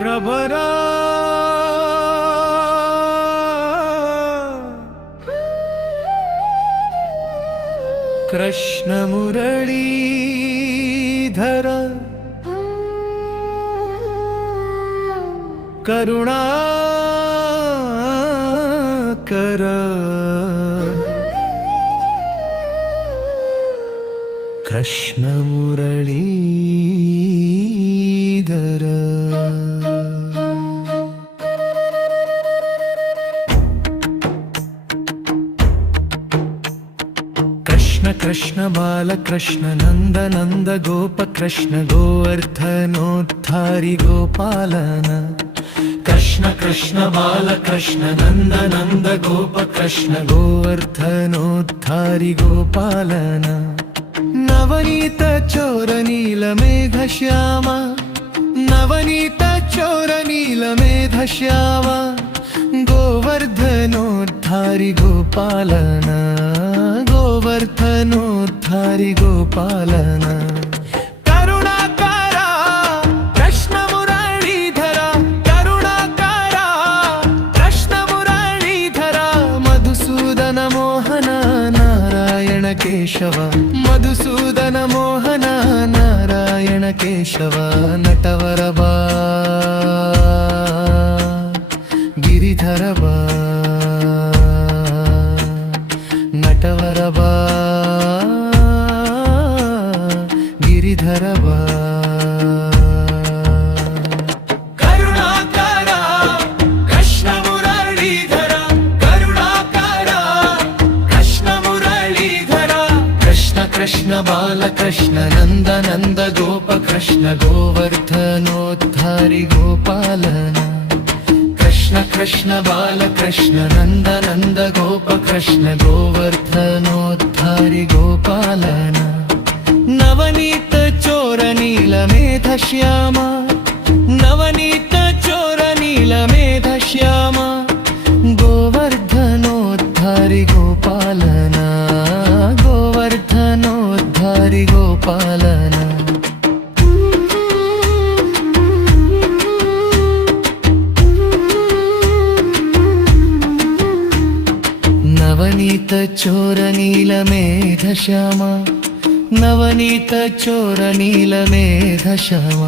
ರಬರಾ ಕೃಷ್ಣ ಮುರಳೀಧರ. ಕರುಣಾಕರ. ಕೃಷ್ಣ कृष्ण कृष्ण बालकृष्ण नन्द नन्द गोपकृष्ण गोवर्धनोद्धारि गोपालन। कृष्ण कृष्ण बालकृष्ण नन्द नन्द गोपकृष्ण गोवर्धनोद्धारि गोपालन। नवनीत चौरनील मेघ्याम नवनीत चौरनीलमे धश्याम गोवर्धनोद्धारी गोपालन। ಗೋವರ್ಧನೋದ್ಧಾರಿ ಗೋಪಾಲನ ಕರುಣಾಕಾರ ಕೃಷ್ಣ ಮುರಳೀಧರ ಕರುಣಾಕಾರ ಕೃಷ್ಣ ಮುರಳೀಧರ ಮಧುಸೂದನ ಮೋಹನ ನಾರಾಯಣ ಕೇಶವ ಮಧುಸೂದನ ಮೋಹನ ನಾರಾಯಣ ಕೇಶವ ನಟವರ ಬಾ ಗಿರಿಧರ ಬಾ ನಟವರ ಬಾ ಗಿರಿಧರ ಬಾ ಕರುಣಾಕಾರ ಕೃಷ್ಣ ಮುರಳೀಧರ कृष्ण कृष्ण बालकृष्ण नन्द नन्द गोपकृष्ण गोवर्धनोद्धारि गोपालन नवनीत नवनीतचोरनील मे धष्याम नवनीतचोरनीलमे धष्यामः నవనీత చోర నీలమేఘశ్యామ నవనీత చోర నీలమేఘశ్యామ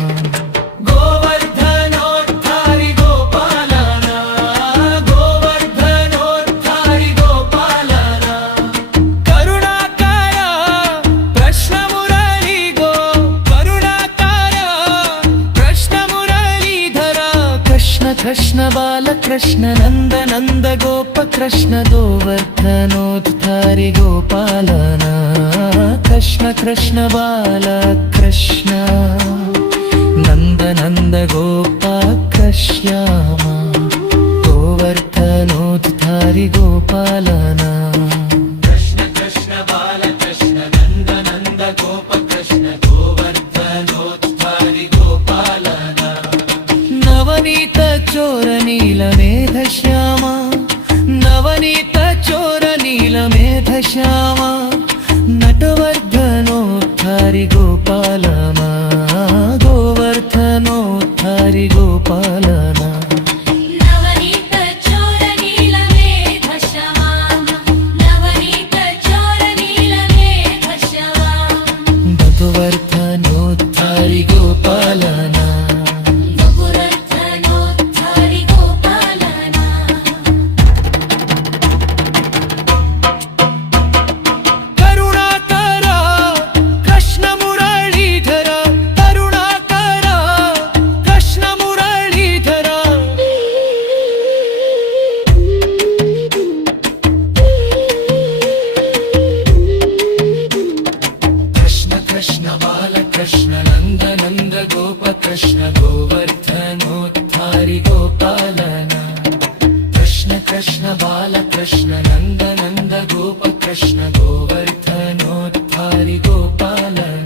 कृष्ण बाल कृष्ण नन्द नन्द गोप कृष्ण गोवर्धनोद्धारि गोपालना कृष्ण कृष्ण बाल कृष्ण नन्द नन्द गोपा कृष्यामा गोवर्धनोद्धारि गोपालना చోర నీల మేధ శ్యామ. నవనీత చోర నీల మేధ శ్యామ. నటవర్ధనోద్ధారి कृष्ण बालकृष्ण नन्द नन्द गोपकृष्ण गोवर्धनोद्धारि गोपालन